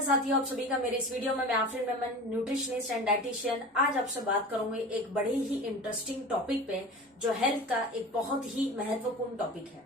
साथियों, आप सभी का मेरे इस वीडियो में मैं Afreen Memon, nutritionist and dietitian, आज आपसे बात करूंगी एक बड़े ही इंटरेस्टिंग टॉपिक पे जो हेल्थ का एक बहुत ही महत्वपूर्ण टॉपिक है।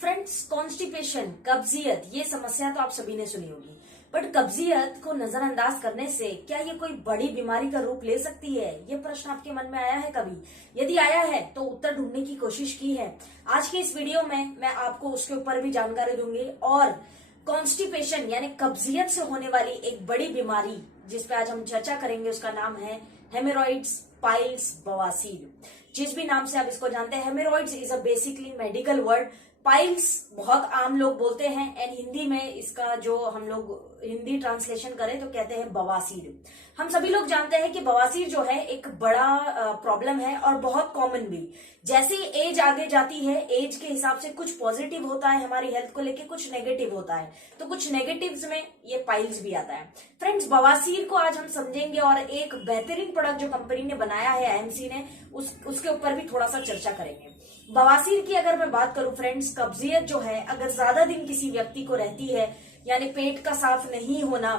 फ्रेंड्स, कॉन्स्टिपेशन, कब्जियत, ये समस्या तो आप सभी ने सुनी होगी, बट कब्जियत को नजरअंदाज करने से क्या ये कोई बड़ी बीमारी का रूप ले सकती है? ये प्रश्न आपके मन में आया है कभी? यदि आया है तो उत्तर ढूंढने की कोशिश की है? आज के इस वीडियो में मैं आपको उसके ऊपर भी जानकारी दूंगी और कॉन्स्टिपेशन यानी कब्जियत से होने वाली एक बड़ी बीमारी जिस पे आज हम चर्चा करेंगे उसका नाम है हेमोरॉइड्स, पाइल्स, बवासीर। जिस भी नाम से आप इसको जानते हैं, hemorrhoids is a basically medical word. Piles बहुत आम लोग बोलते हैं एंड हिंदी में इसका जो हम लोग हिंदी ट्रांसलेशन करें तो कहते हैं बवासीर। हम सभी लोग जानते हैं कि बवासीर जो है एक बड़ा प्रॉब्लम है और बहुत कॉमन भी। जैसे ही एज आगे जाती है, एज के हिसाब से कुछ पॉजिटिव होता है हमारी हेल्थ को लेके, कुछ नेगेटिव होता है, तो कुछ नेगेटिव्स में ये पाइल्स भी आता है। फ्रेंड्स, बवासीर को आज हम समझेंगे और एक बेहतरीन प्रोडक्ट जो कंपनी ने बनाया है आईएमसी ने, उसके ऊपर भी थोड़ा सा चर्चा करेंगे। बवासीर की अगर मैं बात करूं फ्रेंड्स, कब्जियत जो है अगर ज्यादा दिन किसी व्यक्ति को रहती है, यानी पेट का साफ नहीं होना,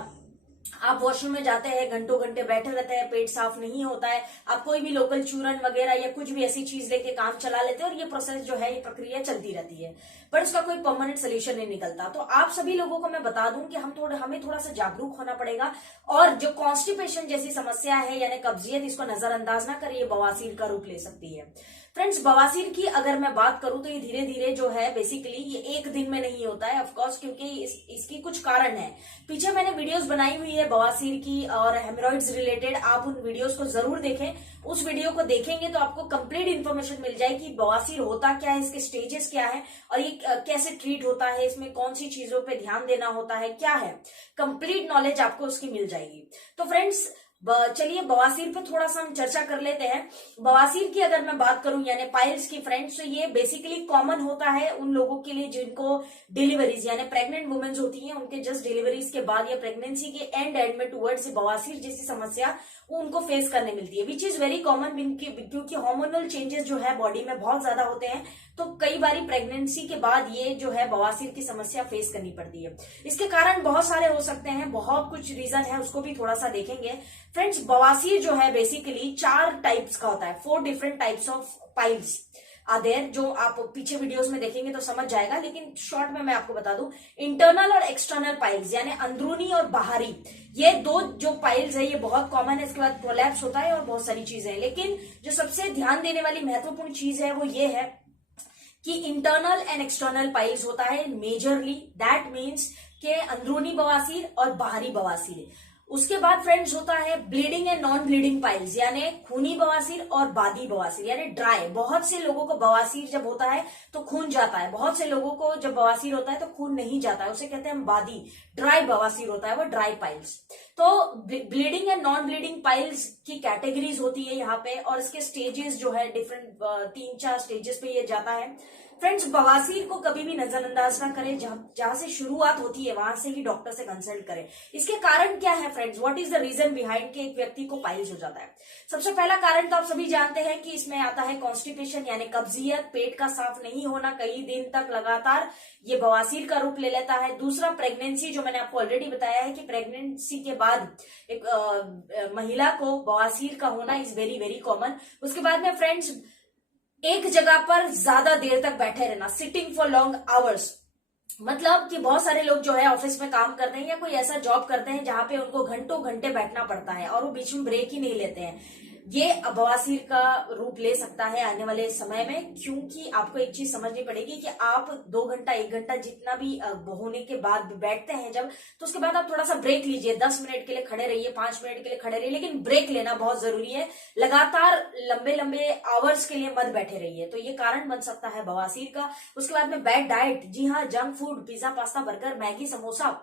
आप वॉशरूम में जाते हैं, घंटों घंटे बैठे रहते हैं, पेट साफ नहीं होता है, आप कोई भी लोकल चूरन वगैरह या कुछ भी ऐसी चीज लेके काम चला लेते हैं और ये प्रोसेस जो है, ये प्रक्रिया चलती रहती है, पर उसका कोई परमानेंट सोल्यूशन नहीं निकलता। तो आप सभी लोगों को मैं बता दूं कि हमें थोड़ा सा जागरूक होना पड़ेगा और जो कॉन्स्टिपेशन जैसी समस्या है यानी कब्जियत, इसको नजरअंदाज ना करिए, बवासीर का रूप ले सकती है। फ्रेंड्स, बवासीर की अगर मैं बात करूं तो ये धीरे धीरे जो है बेसिकली ये एक दिन में नहीं होता है ऑफकोर्स, क्योंकि इसकी कुछ कारण है। पीछे मैंने वीडियोस बनाई हुई है बवासीर की और हेमोरॉइड्स रिलेटेड, आप उन वीडियोस को जरूर देखें। उस वीडियो को देखेंगे तो आपको कंप्लीट इन्फॉर्मेशन मिल जाएगी बवासीर होता क्या है, इसके स्टेजेस क्या है और ये कैसे ट्रीट होता है, इसमें कौन सी चीजों पे ध्यान देना होता है, क्या है, कंप्लीट नॉलेज आपको उसकी मिल जाएगी। तो फ्रेंड्स, चलिए बवासीर पे थोड़ा सा हम चर्चा कर लेते हैं। बवासीर की अगर मैं बात करूं यानी पाइल्स की फ्रेंड्स, तो ये बेसिकली कॉमन होता है उन लोगों के लिए जिनको डिलीवरीज यानी प्रेग्नेंट वुमेन्स होती हैं, उनके जस्ट डिलीवरीज के बाद या प्रेगनेंसी के एंड में टुवर्ड्स बवासीर जैसी समस्या उनको फेस करने मिलती है, विच इज वेरी कॉमन, क्योंकि हार्मोनल चेंजेस जो है बॉडी में बहुत ज्यादा होते हैं, तो कई बारी प्रेगनेंसी के बाद ये जो है बवासीर की समस्या फेस करनी पड़ती है। इसके कारण बहुत सारे हो सकते हैं, बहुत कुछ रीजन है, उसको भी थोड़ा सा देखेंगे। फ्रेंड्स, बवासीर जो है बेसिकली 4 टाइप्स का होता है, 4 डिफरेंट टाइप्स ऑफ पाइल्स आदेर, जो आप पीछे वीडियोस में देखेंगे तो समझ जाएगा, लेकिन शॉर्ट में मैं आपको बता दूं, इंटरनल और एक्सटर्नल पाइल्स यानी अंदरूनी और बाहरी, ये दो जो पाइल्स है ये बहुत कॉमन है। इसके बाद प्रोलैप्स होता है और बहुत सारी चीजें हैं, लेकिन जो सबसे ध्यान देने वाली महत्वपूर्ण चीज है वो ये है कि इंटरनल एंड एक्सटर्नल पाइल्स होता है मेजरली, दैट मीन्स के अंदरूनी बवासीर और बाहरी बवासीर। उसके बाद फ्रेंड्स होता है bleeding and non bleeding piles यानी खूनी बवासीर और बादी बवासीर यानी ड्राई। बहुत से लोगों को बवासीर जब होता है तो खून जाता है, बहुत से लोगों को जब बवासीर होता है तो खून नहीं जाता है, उसे कहते हैं बादी, ड्राई बवासीर होता है वो, ड्राई पाइल्स। तो bleeding and non bleeding piles की कैटेगरीज होती है यहाँ पे और इसके स्टेजेस जो है डिफरेंट 3-4 स्टेजेस पे ये जाता है। फ्रेंड्स, बवासीर को कभी भी नजरअंदाज ना करें, जहां से शुरुआत होती है वहां से ही डॉक्टर से कंसल्ट करें। इसके कारण क्या है friends, what is the reason behind के एक व्यक्ति को पाइल्स हो जाता है? सबसे पहला कारण तो आप सभी जानते हैं कि इसमें आता है कॉन्स्टिपेशन यानी कब्जियत, पेट का साफ नहीं होना कई दिन तक लगातार, ये बवासीर का रूप ले लेता है। दूसरा प्रेगनेंसी, जो मैंने आपको ऑलरेडी बताया है कि प्रेगनेंसी के बाद एक महिला को बवासीर का होना इज वेरी वेरी कॉमन। उसके बाद में फ्रेंड्स, एक जगह पर ज्यादा देर तक बैठे रहना, सिटिंग फॉर लॉन्ग आवर्स, मतलब कि बहुत सारे लोग जो है ऑफिस में काम करते हैं या कोई ऐसा जॉब करते हैं जहां पे उनको घंटों घंटे बैठना पड़ता है और वो बीच में ब्रेक ही नहीं लेते हैं, ये बवासीर का रूप ले सकता है आने वाले समय में। क्योंकि आपको एक चीज समझनी पड़ेगी कि आप 2 घंटा 1 घंटा जितना भी होने के बाद बैठते हैं जब, तो उसके बाद आप थोड़ा सा ब्रेक लीजिए, 10 मिनट के लिए खड़े रहिए, 5 मिनट के लिए खड़े रहिए, लेकिन ब्रेक लेना बहुत जरूरी है। लगातार लंबे लंबे आवर्स के लिए मत बैठे रहिए, तो ये कारण बन सकता है बवासीर का। उसके बाद में बैड डाइट, जी हाँ, junk food, pizza, pasta, burger, Maggi, samosa,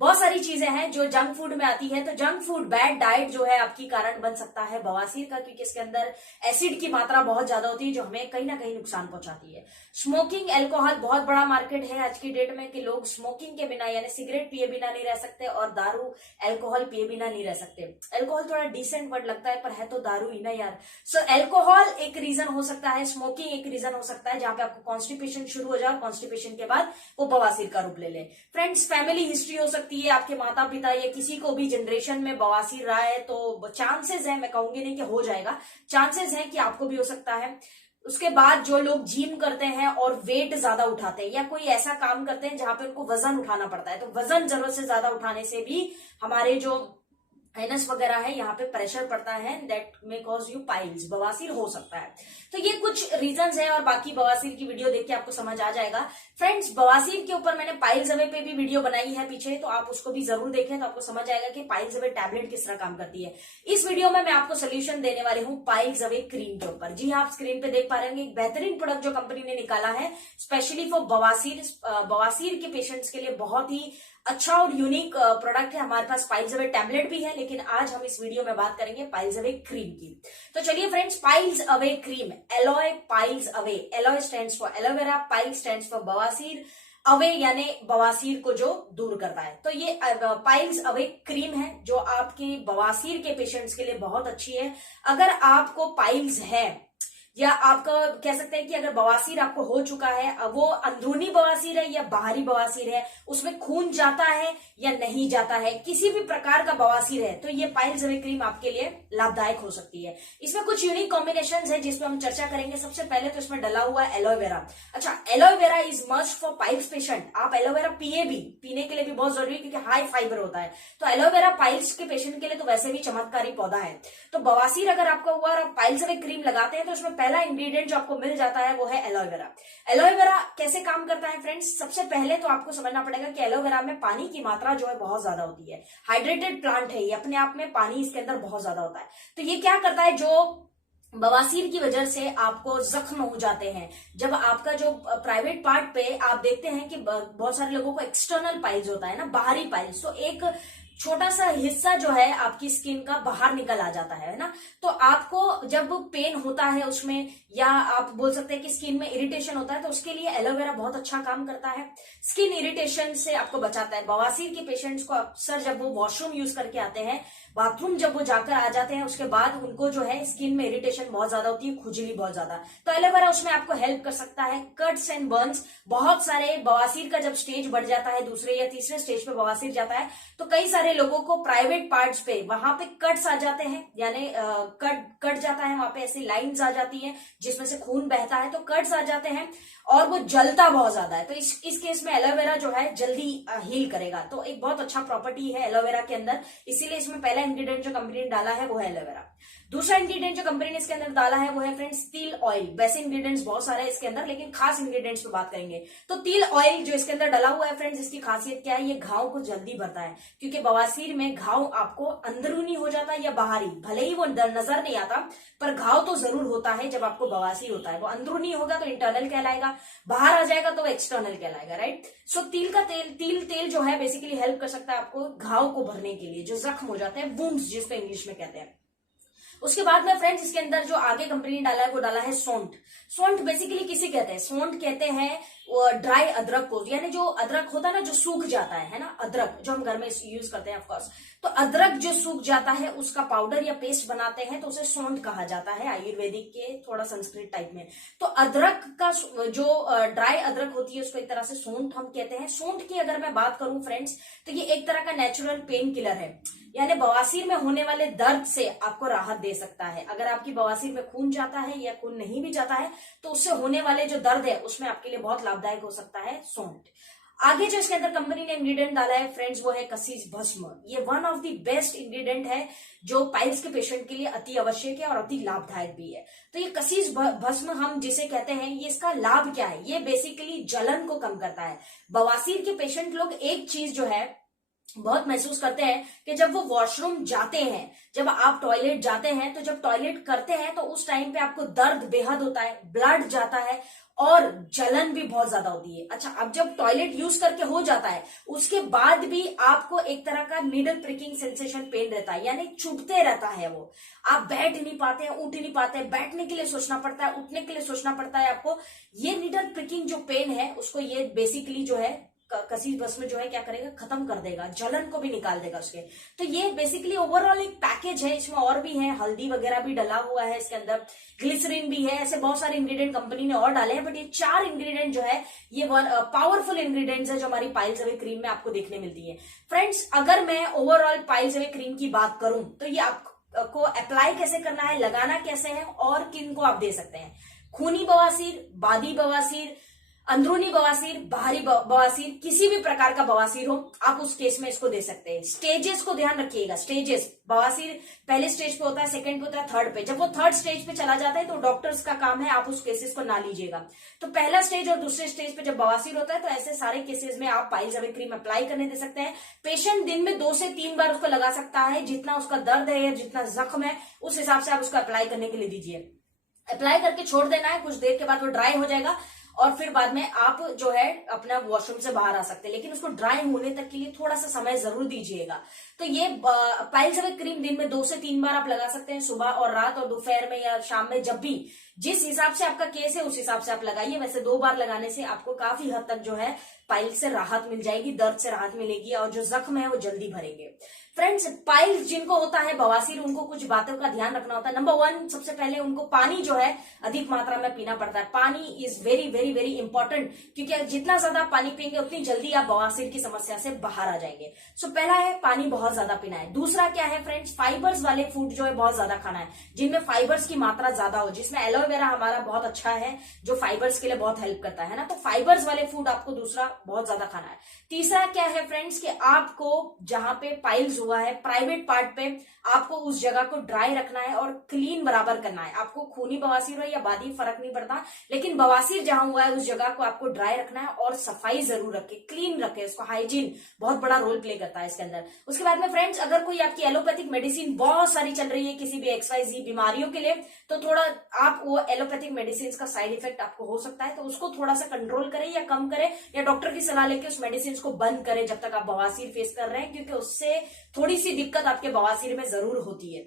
बहुत सारी चीजें हैं जो जंक फूड में आती है, तो जंक फूड, बैड डाइट जो है आपकी कारण बन सकता है बवासीर का, क्योंकि इसके अंदर एसिड की मात्रा बहुत ज्यादा होती है जो हमें कहीं ना कहीं नुकसान पहुंचाती है। स्मोकिंग, अल्कोहल, बहुत बड़ा मार्केट है आज की डेट में कि लोग स्मोकिंग के बिना यानी सिगरेट पिए बिना नहीं रह सकते और दारू अल्कोहल पिए बिना नहीं रह सकते। अल्कोहल थोड़ा डिसेंट वर्ड लगता है पर है तो दारू ही ना यार। सो अल्कोहल एक रीजन हो सकता है, स्मोकिंग एक रीजन हो सकता है जहां पे आपको कॉन्स्टिपेशन शुरू हो जाए, कॉन्स्टिपेशन के बाद वो बवासीर का रूप ले ले। फ्रेंड्स, फैमिली हिस्ट्री हो सकती सकती है आपके माता पिता या किसी को भी जनरेशन में बवासीर रहा है तो चांसेस है, मैं कहूंगी नहीं कि हो जाएगा, चांसेस है कि आपको भी हो सकता है। उसके बाद जो लोग जिम करते हैं और वेट ज्यादा उठाते हैं या कोई ऐसा काम करते हैं जहां पे उनको वजन उठाना पड़ता है, तो वजन जरूरत से ज्यादा उठाने से भी हमारे जो एनस वगैरह है यहाँ पे प्रेशर पड़ता है, that may cause you piles, बवासीर हो सकता है। तो ये कुछ रीजंस है और बाकी बवासीर की वीडियो देख के आपको समझ आ जाएगा। फ्रेंड्स, बवासीर के ऊपर मैंने पाइल्स अवे पे भी वीडियो बनाई है पीछे, तो आप उसको भी जरूर देखें, तो आपको समझ आएगा कि पाइल्स अवे टैबलेट किस तरह काम करती है। इस वीडियो में मैं आपको सोल्यूशन देने वाली हूँ पाइल्स अवे क्रीम के ऊपर। जी हाँ, आप स्क्रीन पे देख पा रहे हैं एक बेहतरीन प्रोडक्ट जो कंपनी ने निकाला है स्पेशली फॉर बवासीर। बवासीर के पेशेंट्स के लिए बहुत ही अच्छा और यूनिक प्रोडक्ट है। हमारे पास पाइल्स अवे टैबलेट भी है, लेकिन आज हम इस वीडियो में बात करेंगे पाइल्स अवे क्रीम की। तो चलिए friends, piles away cream, alloy piles away, alloy stands for aloe vera, pile stands for बवासीर, अवे यानी बवासीर को जो दूर करता है। तो ये पाइल्स अवे क्रीम है जो आपके बवासीर के पेशेंट्स के लिए बहुत अच्छी है। अगर आपको पाइल्स है या आपका कह सकते हैं कि अगर बवासीर आपको हो चुका है, अब वो अंदरूनी बवासीर है या बाहरी बवासीर है, उसमें खून जाता है या नहीं जाता है, किसी भी प्रकार का बवासीर है, तो ये पाइल्स अवे क्रीम आपके लिए लाभदायक हो सकती है। इसमें कुछ यूनिक कॉम्बिनेशंस है जिसमें हम चर्चा करेंगे। सबसे पहले तो इसमें डला हुआ है एलोवेरा। अच्छा, aloe vera is must for piles patient. आप एलोवेरा पीने के लिए भी बहुत जरूरी है क्योंकि हाई फाइबर होता है। तो एलोवेरा पाइल्स के पेशेंट के लिए तो वैसे भी चमत्कारी पौधा है। तो बवासीर अगर आपका हुआ और आप पाइल्स अवे क्रीम लगाते हैं तो उसमें पहला इंग्रेडिएंट जो आपको मिल जाता है वो है एलोवेरा। एलोवेरा कैसे काम करता है फ्रेंड्स? सबसे पहले तो आपको समझना पड़ेगा कि एलोवेरा में पानी की मात्रा जो है बहुत ज्यादा होती है। हाइड्रेटेड प्लांट है ये, अपने आप में पानी इसके अंदर बहुत ज्यादा होता है। तो ये क्या करता है, जो बवासीर की वजह से आपको जख्म हो जाते हैं, जब आपका जो प्राइवेट पार्ट पे आप देखते हैं कि बहुत सारे लोगों को एक्सटर्नल पाइल्स होता है ना, बाहरी पाइल्स, तो एक छोटा सा हिस्सा जो है आपकी स्किन का बाहर निकल आ जाता है ना। तो आपको जब पेन होता है उसमें, या आप बोल सकते हैं कि स्किन में इरिटेशन होता है, तो उसके लिए एलोवेरा बहुत अच्छा काम करता है। स्किन इरिटेशन से आपको बचाता है। बवासीर के पेशेंट्स को अक्सर जब वो वॉशरूम यूज करके आते हैं, बाथरूम जब वो जाकर आ जाते हैं, उसके बाद उनको जो है स्किन में इरिटेशन बहुत ज्यादा होती है, खुजली बहुत ज्यादा, तो एलोवेरा उसमें आपको हेल्प कर सकता है। कट्स एंड बर्न्स, बहुत सारे बवासीर का जब स्टेज बढ़ जाता है, दूसरे या तीसरे स्टेज पे बवासीर जाता है, तो कई सारे लोगों को प्राइवेट पार्ट्स पे वहां पे कट्स आ जाते हैं, यानी कट जाता है, वहां पे ऐसी लाइंस आ जाती हैं जिसमें से खून बहता है, तो कट्स आ जाते हैं और वो जलता बहुत ज्यादा है। तो इस केस में एलोवेरा जो है जल्दी हील करेगा। तो एक बहुत अच्छा प्रॉपर्टी है एलोवेरा के अंदर, इसीलिए इसमें पहला इंग्रेडिएंट जो कंपनी ने डाला है वो है एलोवेरा। दूसरा इंग्रेडिएंट जो कंपनी ने इसके अंदर डाला है वो है फ्रेंड्स तिल ऑयल। वैसे इंग्रेडिएंट्स बहुत सारे हैं इसके अंदर, लेकिन खास इंग्रेडिएंट्स पे बात करेंगे। तो तिल ऑयल जो इसके अंदर डाला हुआ है फ्रेंड्स, इसकी खासियत क्या है, ये घाव को जल्दी भरता है, क्योंकि बवासीर में घाव आपको अंदरूनी हो जाता है या बाहरी, भले ही वो नजर नहीं आता, पर घाव तो जरूर होता है। जब आपको बवासीर होता है, वो अंदरूनी होगा तो इंटरनल कहलाएगा, बाहर आ जाएगा तो एक्सटर्नल कहलाएगा, राइट। सो तिल का तेल जो है बेसिकली हेल्प कर सकता है आपको घाव को भरने के लिए, जो जख्म हो जाते हैं, वुंड्स जिसको इंग्लिश में कहते हैं। उसके बाद में फ्रेंड्स इसके अंदर जो आगे कंपनी ने डाला है वो डाला है सौंठ। सौंठ बेसिकली किसे कहते हैं? सौंठ कहते हैं ड्राई अदरक को, यानी जो अदरक होता है ना, जो सूख जाता है ना, अदरक जो हम घर में यूज करते हैं ऑफकोर्स, तो अदरक जो सूख जाता है उसका पाउडर या पेस्ट बनाते हैं, तो उसे सौंठ कहा जाता है आयुर्वेदिक के थोड़ा संस्कृत टाइप में। तो अदरक का जो ड्राई अदरक होती है उसको एक तरह से सौंठ हम कहते हैं। सौंठ की अगर मैं बात करूं फ्रेंड्स, तो ये एक तरह का नेचुरल पेन किलर है, यानी बवासीर में होने वाले दर्द से आपको राहत दे सकता है। अगर आपकी बवासीर में खून जाता है या खून नहीं भी जाता है, तो उससे होने वाले जो दर्द है उसमें आपके लिए बहुत लाभदायक हो सकता है सौंठ। आगे जो इसके अंदर कंपनी ने इंग्रेडिएंट डाला है फ्रेंड्स वो है कसीज भस्म। ये one of the best ingredient है जो पाइल्स के पेशेंट के लिए अति आवश्यक है और अति लाभदायक भी है। तो ये कसीज भस्म हम जिसे कहते हैं, ये इसका लाभ क्या है? ये बेसिकली जलन को कम करता है। बवासीर के पेशेंट लोग एक चीज जो है बहुत महसूस करते हैं कि जब वो वॉशरूम जाते हैं, जब आप टॉयलेट जाते हैं, तो जब टॉयलेट करते हैं तो उस टाइम पे आपको दर्द बेहद होता है, ब्लड जाता है और जलन भी बहुत ज्यादा होती है। अच्छा, अब जब टॉयलेट यूज करके हो जाता है उसके बाद भी आपको एक तरह का नीडल प्रिकिंग सेंसेशन पेन रहता है, यानी चुभते रहता है वो। आप बैठ नहीं पाते हैं, उठ नहीं पाते हैं, बैठने के लिए सोचना पड़ता है, उठने के लिए सोचना पड़ता है आपको। ये नीडल प्रिकिंग जो पेन है उसको ये बेसिकली जो है कसी बस में जो है क्या करेगा, खत्म कर देगा, जलन को भी निकाल देगा उसके। तो ये बेसिकली ओवरऑल एक पैकेज है, इसमें और भी है, हल्दी वगैरह भी डला हुआ है इसके अंदर, ग्लिसरीन भी है, ऐसे बहुत सारे इंग्रेडिएंट कंपनी ने और डाले हैं, बट ये 4 इंग्रेडिएंट जो है ये पावरफुल इंग्रेडिएंट्स है जो हमारी पाइल्स अवे क्रीम में आपको देखने मिलती है। फ्रेंड्स, अगर मैं ओवरऑल पाइल्स अवे क्रीम की बात करूं तो ये आपको अप्लाई कैसे करना है, लगाना कैसे है और किन को आप दे सकते हैं। खूनी बवासीर, बादी बवासीर, अंदरूनी बवासीर, बाहरी बवासीर, किसी भी प्रकार का बवासीर हो आप उस केस में इसको दे सकते हैं। स्टेजेस को ध्यान रखिएगा, स्टेजेस, बवासीर पहले स्टेज पे होता है, सेकंड पे होता है, थर्ड पे। जब वो थर्ड स्टेज पे चला जाता है तो डॉक्टर्स का काम है आप उस केसेस को ना लीजिएगा। तो पहला स्टेज और दूसरे स्टेज पे जब बवासीर होता है तो ऐसे सारे केसेस में आप पाइल्स अवे क्रीम अप्लाई करने दे सकते हैं। पेशेंट दिन में 2 से 3 बार उसको लगा सकता है, जितना उसका दर्द है या जितना जख्म है उस हिसाब से आप उसको अप्लाई करने के लिए दीजिए। अप्लाई करके छोड़ देना है, कुछ देर के बाद वो ड्राई हो जाएगा और फिर बाद में आप जो है अपना वॉशरूम से बाहर आ सकते हैं, लेकिन उसको ड्राई होने तक के लिए थोड़ा सा समय जरूर दीजिएगा। तो ये पाइल्स अवे क्रीम दिन में 2 से 3 बार आप लगा सकते हैं, सुबह और रात और दोपहर में या शाम में, जब भी जिस हिसाब से आपका केस है उस हिसाब से आप लगाइए। वैसे 2 बार लगाने से आपको काफी हद तक जो है पाइल्स से राहत मिल जाएगी, दर्द से राहत मिलेगी और जो जख्म है वो जल्दी भरेंगे। फ्रेंड्स, पाइल्स जिनको होता है बवासीर, उनको कुछ बातों का ध्यान रखना होता है। नंबर 1, सबसे पहले उनको पानी जो है अधिक मात्रा में पीना पड़ता है। पानी is very very very important, क्योंकि जितना ज्यादा पानी पिएंगे उतनी जल्दी आप बवासीर की समस्या से बाहर आ जाएंगे। सो पहला है पानी बहुत ज्यादा पीना है। दूसरा क्या है फ्रेंड्स, फाइबर्स वाले फूड जो है बहुत ज्यादा खाना है, जिनमें फाइबर्स की मात्रा ज्यादा हो, जिसमें एलोवेरा हमारा बहुत अच्छा है जो फाइबर्स के लिए बहुत हेल्प करता है ना। तो फाइबर्स वाले फूड आपको दूसरा बहुत ज्यादा खाना है। तीसरा क्या है फ्रेंड्स कि आपको जहां पे पाइल्स हुआ है प्राइवेट पार्ट पे आपको उस जगह को ड्राई रखना है और क्लीन बराबर करना है। आपको खूनी बवासीर हो या बादी फर्क नहीं पड़ता, लेकिन बवासीर जहां हुआ है उस जगह को आपको ड्राई रखना है और सफाई जरूर रखे, क्लीन रखे, उसको हाइजीन बहुत बड़ा रोल प्ले करता है इसके अंदर। उसके बाद में फ्रेंड्स, अगर कोई आपकी एलोपैथिक मेडिसिन बहुत सारी चल रही है किसी भी XYZ बीमारियों के लिए, तो थोड़ा आप वो एलोपैथिक मेडिसिन का साइड इफेक्ट आपको हो सकता है, तो उसको थोड़ा सा कंट्रोल करें या कम करें या डॉक्टर की सलाह लेके उस मेडिसिन को बंद करें जब तक आप बवासीर फेस कर रहे हैं, क्योंकि उससे थोड़ी सी दिक्कत आपके बवासीर में जरूर होती है।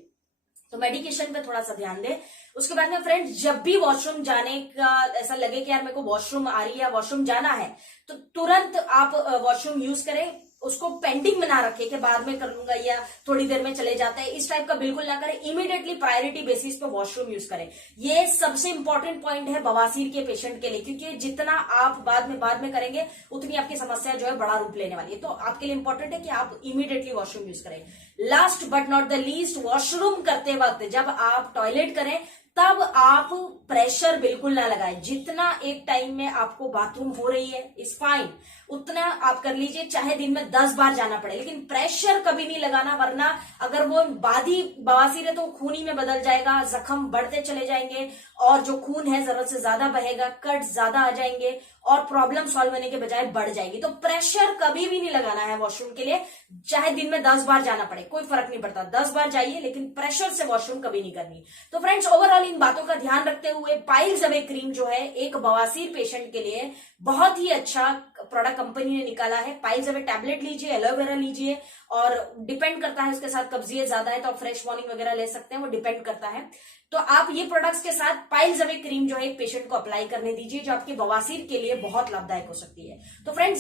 तो मेडिकेशन पे थोड़ा सा ध्यान दें। उसके बाद में फ्रेंड्स, जब भी वॉशरूम जाने का ऐसा लगे कि यार मेरे को वॉशरूम आ रही है, वॉशरूम जाना है, तो तुरंत आप वॉशरूम यूज करें। उसको पेंडिंग में ना रखें कि बाद में कर लूंगा या थोड़ी देर में चले जाता है, इस टाइप का बिल्कुल ना करें। इमीडिएटली प्रायोरिटी बेसिस पे वॉशरूम यूज करें। ये सबसे इंपॉर्टेंट पॉइंट है बवासीर के पेशेंट के लिए, क्योंकि जितना आप बाद में करेंगे उतनी आपकी समस्या जो है बड़ा रूप लेने वाली है। तो आपके लिए इंपॉर्टेंट है कि आप इमीडिएटली वॉशरूम यूज करें। Last but not the least, washroom करते वक्त जब आप टॉयलेट करें तब आप प्रेशर बिल्कुल ना लगाएं। जितना एक टाइम में आपको बाथरूम हो रही है इज फाइन, उतना आप कर लीजिए, चाहे दिन में 10 बार जाना पड़े, लेकिन प्रेशर कभी नहीं लगाना, वरना अगर वो बादी बवासीर है तो खूनी में बदल जाएगा, जख्म बढ़ते चले जाएंगे और जो खून है जरूरत से ज्यादा बहेगा, कट ज्यादा आ जाएंगे और प्रॉब्लम सॉल्व होने के बजाय बढ़ जाएगी। तो प्रेशर कभी भी नहीं लगाना है वॉशरूम के लिए, चाहे दिन में 10 बार जाना पड़े, कोई फर्क नहीं पड़ता, 10 बार जाइए, लेकिन प्रेशर से वॉशरूम कभी नहीं करनी। तो फ्रेंड्स, ओवरऑल इन बातों का ध्यान रखते हुए पाइल्स अवे क्रीम जो है एक बवासीर पेशेंट के लिए बहुत ही अच्छा प्रोडक्ट कंपनी ने निकाला है। पाइल्स अवे टैबलेट लीजिए, एलोवेरा लीजिए, और डिपेंड करता है उसके साथ कब्जियत ज्यादा है तो आप फ्रेश मॉर्निंग वगैरह ले सकते हैं, वो डिपेंड करता है। तो आप ये प्रोडक्ट्स के साथ पाइल्स अवे क्रीम जो है एक पेशेंट को अप्लाई करने दीजिए, जो आपके बवासीर के लिए बहुत लाभदायक हो सकती है। तो फ्रेंड्स,